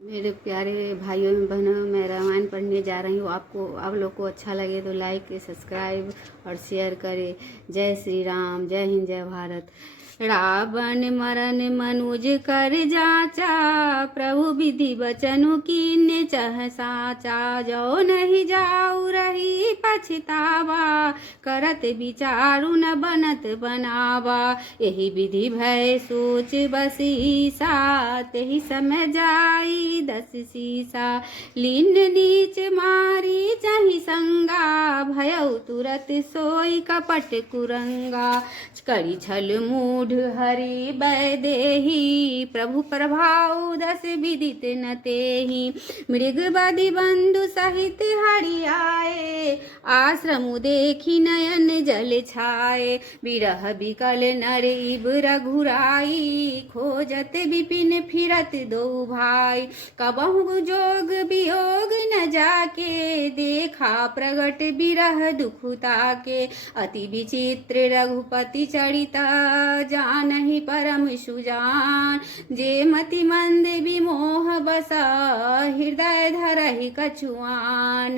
मेरे प्यारे भाइयों एवं बहनों, मैं रामायण पढ़ने जा रही हूँ। आप लोग को अच्छा लगे तो लाइक सब्सक्राइब और शेयर करें। जय श्री राम, जय हिंद, जय भारत। रावण मरन मनुज कर जाचा, प्रभु विधि बचनु कीन्य चह साचा। जो नहीं जाऊ रही पछतावा, करत विचारु न बनत बनावा। यही विधि भय सोच बसीसा, तेहि समय जाई 10 सीसा। लीन नीच मारी चहि संगा, भयउ तुरत सोई कपट कुरंगा। करी छल मूढ़ हरि बै देहि, प्रभु प्रभाव 10 विदित न तेहि। मृग बदि बंधु सहित हरि आए, आश्रम देखी नयन जल छाए। बिरह बिकल नर इब रघुराई, खोजत विपिन फिरत दो भाई। कबहु जोग वियोग न जाके, देखा प्रगट बिरह दुखुता के। अति विचित्र रघुपति चरिता, जानहि परम सुजान। जे मति मंद विमोह बसा, हृदय धरहि कछुआन।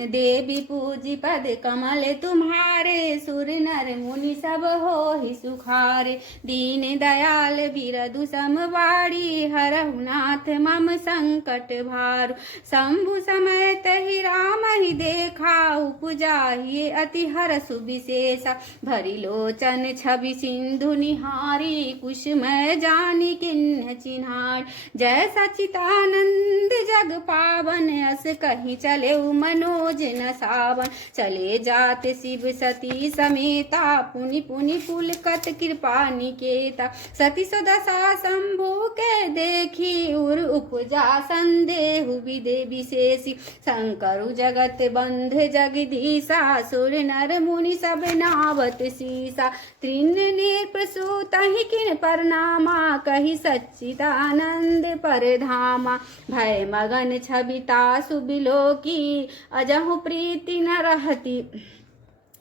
देवी पूजी पद कमल तुम्हारे, सुर नर मुनि सब होहि सुखारे। दीन दयाल बिरदु समवाड़ी, हरहु नाथ मम संकट भारु। शंभु समय तहि राम ही देखा, उपजाहि अति हरसु विशेषा। भरी लोचन छवि सिंधु निहारी, कुसुमय जानी किन्ह चिन्हार। जय सच्चिदानंद जग पावन, अस कहीं चले मनोज न सावन। चले जाते शिव सती समेता, पुनि पुनि पुलकत कृपा निकेता। सती सदसा शंभु के देखी, उर उपजा संदेहु विदे विशेषी। शंकरु जगत बंध जगदीशा, सुर नर मुनि सब नावत सीसा। त्रिन नेत्र सुतहि किन परनामा, कही सच्चिदानंद परधामा। भय मगन छबिता सुबिलोकी, अजहु प्रीति न रहती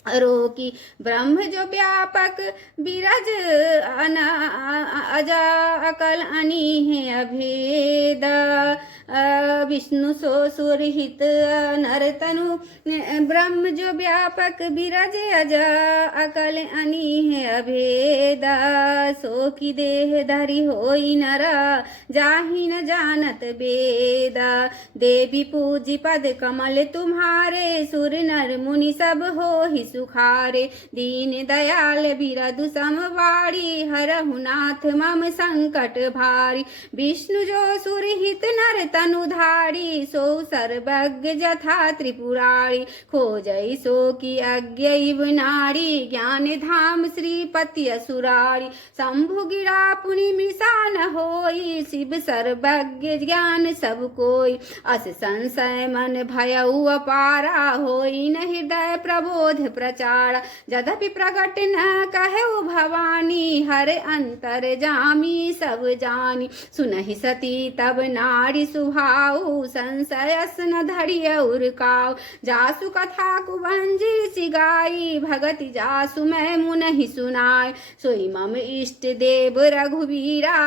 रोकी। ब्रह्म जो व्यापक बिरज अजा अकल अनीह अभेद। विष्णु सो सुरहित नरतनु, ब्रह्म जो व्यापक बिरज अजा अकल अनीह अभेद। सो की देह धरि होई नर, जाहि न जानत वेद। देवी पूजी पद कमल तुम्हारे, सुर नर मुनि सब होहि सुखारे। दीन दयाल बिरदु समवाड़ी, हरहु नाथ मम संकट भारी। विष्णु जो सुरहित नर तनुधारी, सो सर्वज्ञ जथा त्रिपुरारी। खोजई सो की अज्ञैव नारी, ज्ञान धाम श्रीपति असुरारी। शंभु गिरा पुनि मृषा न होई, शिव सर्वज्ञ ज्ञान सब कोई। अस संशय मन भयउ अपारा, होई न हृदय प्रबोध प्रचार। यद्यपि प्रगट न कहु भवानी, हर अंतर जामी सब जानी। सुनहि सती तब नारी सुभाऊ, संशयस न धरिय उरकाऊ। जासु कथा कुभंजी सिगाई, भगति जासु मैं मुनहि सुनाय। सोई मम इष्ट देव रघुवीरा,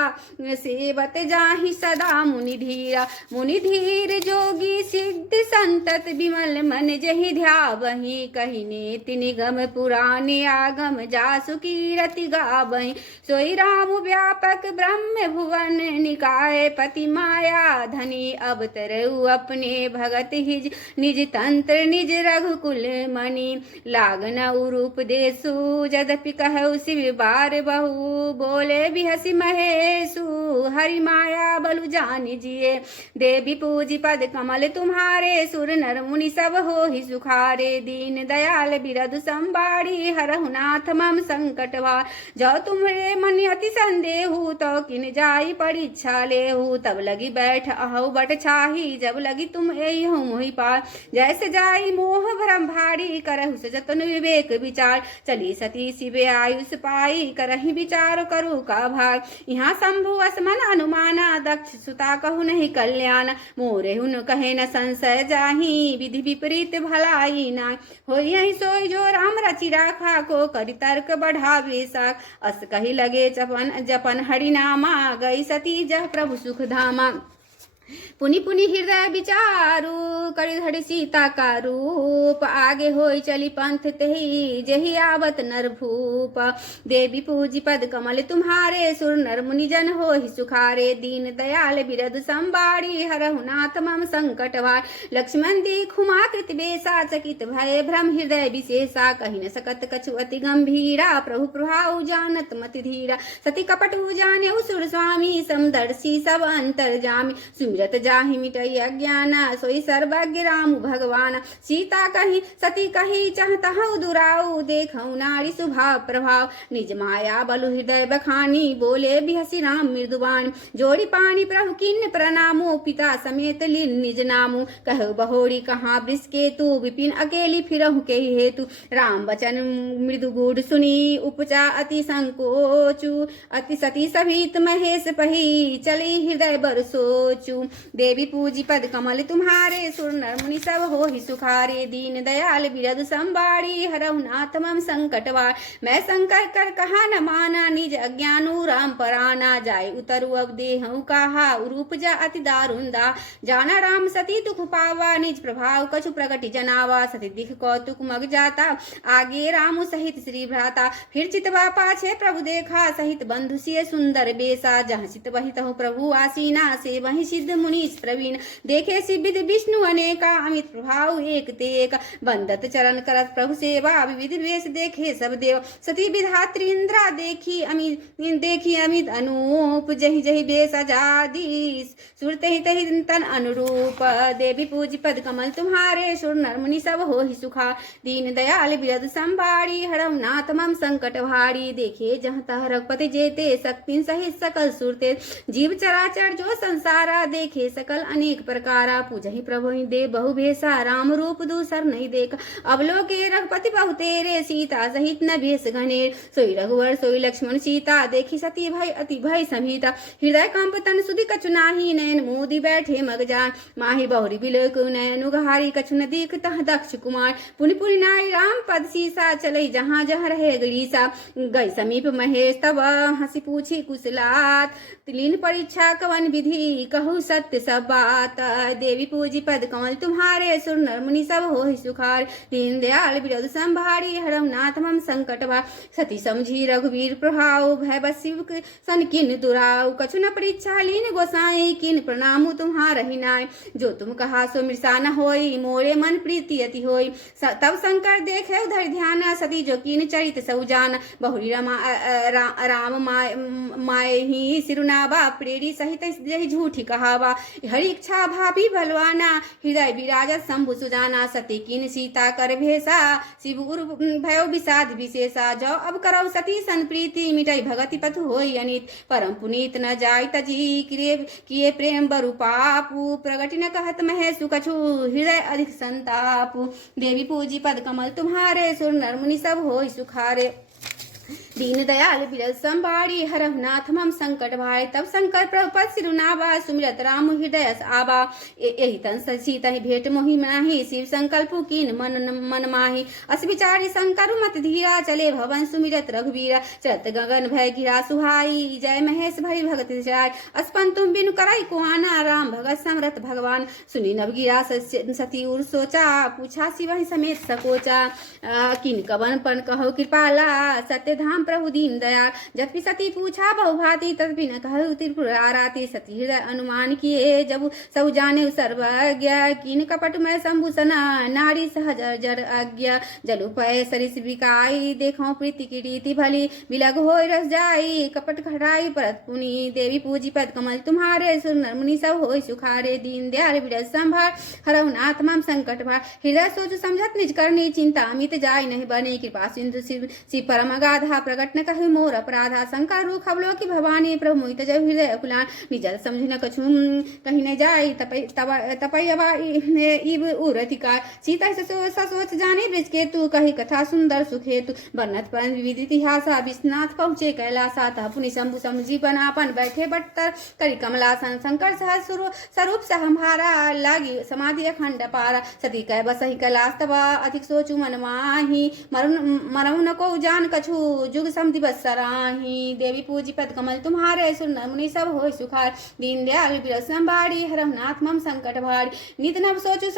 सेवत जाहि सदा मुनि धीरा। मुनि धीर जोगी सिद्ध संतत, विमल मन जहि ध्यावहि। कहि नेति निगम पुराण आगम, जासु कीरति गावहि। सोई राम व्यापक ब्रह्म भुवन, निकाय पति माया धनी। अवतरऊ अपने भगत हिज, निज तंत्र निज रघुकुल मणि। लागन रूप देसु, यद्यपि कहु शिव बार बहु। बोले बिहसि महेशु, हरि माया बलु जानि जिए। देवी पूजी पद कमल तुम्हारे, सुर नर मुनि सब होहि सुखारे। दीन दयाल बिरदु संबाड़ी, हरहु नाथ मम संकट भार। जो तुम्हरे मन अति संदेहु, तो किन जाई परीक्षा लेहु। तब लगी बैठ अहु बट छाही, जब लगी तुम एहु मोहि पार। जैसे जाई मोह भरम भारी, करहु सजतन विवेक विचार। चली सती शिव आयुष पाई, करहि विचार करू का भाग। यहाँ शंभु असमन अनुमाना, दक्ष सुता कहु नहीं कल्याण। मोरे हुन कहे न संशय जाही, विधि विपरीत भलाई ना। होई यही सोई जो राम रचि राखा, को करि तर्क बढ़ावे साख। अस कही लगे जपन हरि नामा, गई सती जह प्रभु सुख धामा। पुनि पुनि हृदय विचारू करि धरि सीता का रूप आगे होई चली पंथ तेहि जेहि आवत नर भूप देवी पूजी पद कमल तुम्हारे सुर नर मुनि जन होहि सुखारे दीन दयाल बिरद संबारी हरहु नाथ मम संकट भार लक्ष्मण दीखुमा कृति बेसा चकित भय भ्रम हृदय विशेषा कहि न सकत कछु अति गंभीरा प्रभु प्रभाव जानत मति धीरा सती कपट जाने सुर स्वामी समदर्शी सब अंतर जामी सुमिरत जाहि मिटई अज्ञान सोई सर्वज्ञ राम भगवान सीता कही सती कही चाहतहु दुराऊ देखऊ नारी स्वभाव प्रभाव निज माया बलु हृदय बखानी बोले बिहसी राम मृदुबान जोड़ी पानी प्रभु किन्न प्रणामो पिता समेत लीन निज नामु कहु बहोरी कहाँ वृष केतु विपिन अकेली फिरहु के हेतु राम वचन मृदु गूढ़ सुनी उपचा अति संकोचु अति सती सहित महेश पही चली हृदय बर सोचू देवी पूजी पद कमल तुम्हारे सुर नर मुनि सब होहि सुखारे दीन दयाल बिरद संबारी हरहु नाथ मम संकटवार मैं शंकर कर कहा न माना निज अज्ञानु राम पराना जाय उतरु अब देहु कहा रूप जा अति दारुंदा जाना राम सती दुख पावा निज प्रभाव कछु प्रगति जनावा सती दिख कौतुक मग जाता आगे रामु सहित श्री भ्राता फिर चितवा पाछे प्रभु देखा सहित बंधु सिय सुंदर बेसा जहाँ चित वही तहु प्रभु आसीना से वही सिद्ध मुनीश प्रवीण देखे सिद्ध विष्णु अनेका अमित प्रभाव एक तेक बंदत चरण करत प्रभु सेवा विविध वेश देखे सब देव सती विधात्री इंद्रा देखी अमित अनूप जहि जहि बेस आजादीस सुर तहि तहि तन अनुरूप देवी पूज पद कमल तुम्हारे सुर नर मुनि सब होहि सुखा दीन दयाल बिरद संभारी हरम नाथ मम संकट भारी देखे जहाँ तह रघुपति जेते शक्ति सहित सकल सुरते जीव चराचर जो संसारा देखे सकल अनेक प्रकारा पूजहि प्रभु दे बहु भेसा राम रूप दूसर नहीं देख अवलोके रघुपति बहु तेरे सीता सहित न भेष घनेर सोई रघुवर सोई लक्ष्मण सीता देखी सती भय अति भय समीता हृदय कंप तन सुधि कछु नाही नयन मोदी बैठे मग जान माही बहुरी बिलोक नयन उघारी कछु न दीख तह दक्ष कुमार पुनि पुनि नाई राम पद सीसा चलई जहाँ जहाँ रहे गलीसा गई समीप महेश तब हंसी पूछी कुशलात लीन परीक्षा कवन विधि कहु सत्य सब बात देवी पूजी पद कमल तुम्हारे सुर नर मुनि सब होहि सुखार दीन दयाल बिरद संभारी हरम नाथ मम संकट भार सती समझी रघुवीर प्रभाव भय बसिव सन किन दुराव कछु न परीक्षा लीन गोसाई किन प्रणामु तुम्हारा ही नाय जो तुम कहा सो मिर्सा न होई मोरे मन प्रीति अति होई तब शंकर देखे उधर ध्यान सती जो किन चरित सब जान बहुरी राम माय ही सिरुनावा प्रेरी सहित जहि झूठी कहावा हरि इच्छा भाभी भलवाना हृदय विराजत शंभु सुजाना सती किन सीता कर भेसा शिव उर भयो विषाद विशेषा जो अब करौ सती सन प्रीति मिटई भगति पथु होई अनित परम पुनीत न जाय तजी किए प्रेम बरु पापु प्रगति न कहत महेशु कछु हृदय अधिक संतापु देवी पूजी पद कमल तुम्हारे सुर नर मुनि सब होई सुखारे दीन दयाल बिरद संभारी हरह नाथ मम संकट भाई तब शंकर प्रभुपद सिरुनावा सुमिरत राम हृदय आबा यही तन सीता ही भेंट मोहि नाही शिव संकल्प कीन मन माही अस विचारी शंकर मत धीरा चले भवन सुमिरत रघुवीरा चरत गगन भय घिरा सुहाई जय महेश भरी भगत जाय अस्पन तुम बिनु कराई कुआना राम भगत समरथ भगवान सुनी नवगिरा सती उर सोचा पूछा शिव समेत सकोचा किन कवन पन कहो कृपाला सत्य धाम प्रभु दीन दयाल जब सती पूछा बहुभाति तदपि न कहु त्रिपुराराती सती हृदय अनुमान किए जब सब जाने सर्वज्ञ किन कपट में शंभुसना नारी सहज जर अज्ञ जलु पय सरिस बिकाई देखो प्रीति की रीति भली बिलग होय रस जाई कपट खड़ाई परत पुनी देवी पूजी पद कमल तुम्हारे सुर नर मुनि सब होय सुखारे दीन दयाल बिरद संभार हरहु नाथ मम संकट भार हृदय सोच समझत निज करनी चिंता अमित जाय नहीं बने कृपा सिंधु शिव परम गाधा प्रकट न कहु मोर अपराधा शंकर रूख अवलो की भवानी प्रभु मोहित जय हृदय अकुलान निजल समझ न कछु कहीं न जाय तपयवा इव उरतिका सीता ससोच जाने ब्रज के तू कही कथा सुंदर सुखेतु बन्नत पन विविध इतिहास विश्वनाथ पहुँचे कैलासा तह पुनि शंभु समझी बनापन बैठे बट्टर करी कमलासन शंकर सह स्वरूप सहम्हारा लागी समाधि अखंड पारा सती कह बसहि कैलास तबा अधिक सोचु मन माही मरऊ न को जान कछु जुग सम दिवस सराही। देवी पूजी पद कमल तुम्हारे, सुर नर मुनि सब होय सुखार। दीन दयाल विरस संबाड़ी, हरहु नाथ मम संकट भारी। नित नव सोचु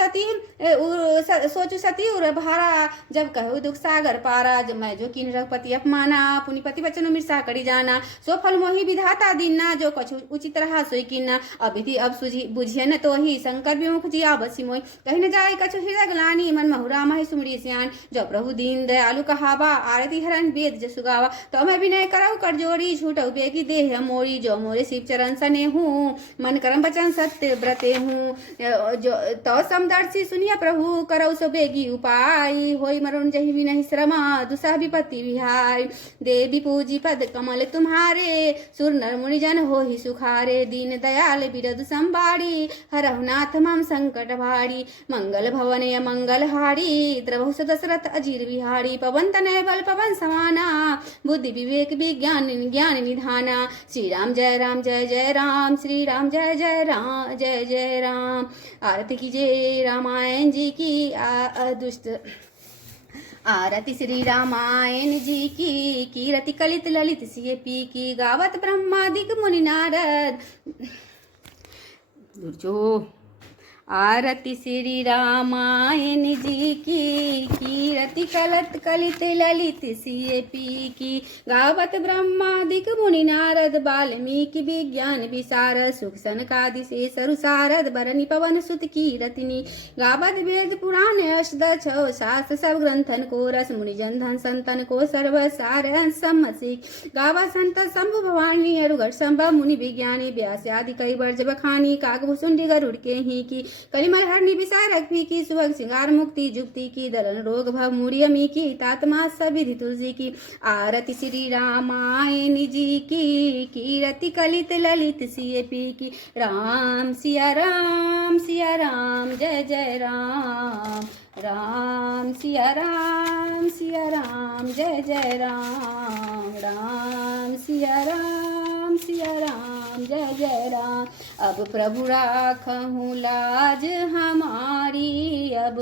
सती उर भारा, जब कहु दुख सागर पारा। जब मैं जो किन रघुपति अपमाना, पुनि पति वचन मिर्सा करी जाना। सो फल मोहि विधाता दीना, जो कछु उचित रहा सोई कीना। अब विधि अब सुझी बुझिए न तोहि, शंकर विमुख जिया बसी मोहि। कहीं न जाय कछु हृदय ग्लानि, मन महु राम है सुमरी सियान। जो प्रभु दीन दयालु कहावा, आरती हरन वेद जसु गावा। तो मैं विनय करहु कर जोड़ी, छूटहु बेगी देह मोरी। जो मोरे शिव चरण सने हूँ, मन करम वचन सत्य व्रते हूँ। जो तो समदर्शी सुनिया प्रभु, करौ सो बेगी उपाय। होई मरुन जहि विनहि श्रमा, दुसह विपत्ति विहाय। देवी पूजी पद कमल तुम्हारे, सुर नर मुनि जन होहि सुखारे। दीन दयाल बिरदु संबाड़ी, हरहु नाथ मम संकट भारी। मंगल भवन मंगल हारी, द्रवहु दशरथ अजीर विहारी। पवन तनय बल पवन समाना, बुद्धि विवेक विज्ञान ज्ञान निधाना। श्री राम जय राम जय जय राम, श्री राम जय जय राम जय जय राम। आरती कीजिए रामायण जी की दुष्ट आरती श्री रामायण जी की। कीरति कलित ललित सिय पी की, गावत ब्रह्मादिक मुनि नारद। जो आरती श्री रामायण जी की, कीरति कलत कलित ललित सिय पी की। गावत ब्रह्मादिक मुनि नारद, वाल्मीकि विज्ञान विशारद। सुख सनकादि शेष सारद, बरनि पवन सुत कीरतिनी। गावत वेद पुराण अष्टदश, शास्त्र सब ग्रंथन को रस। मुनि जन धन संतन को सर्व सार सम्मसिक। गावा संत शंभु भवानी, अरुघट संभव मुनि विज्ञानी। व्यास आदि कई वर्ज बखानी, काकभूषुंडी गरुड़ के ही की। कलिमल हरनि विसारक पी की, सुभग सिंगार मुक्ति जुक्ति की। दलन रोग भव मूढ़ियमी की, तात्मा सविधि तुलसी की। आरती श्री रामायण जी की, कीरति कलित ललित सिय पी की। राम सिया राम जय जय राम। राम सिया राम जय जय राम। राम सिया राम जय जय राम। अब प्रभु राखहु लाज हमारी, अब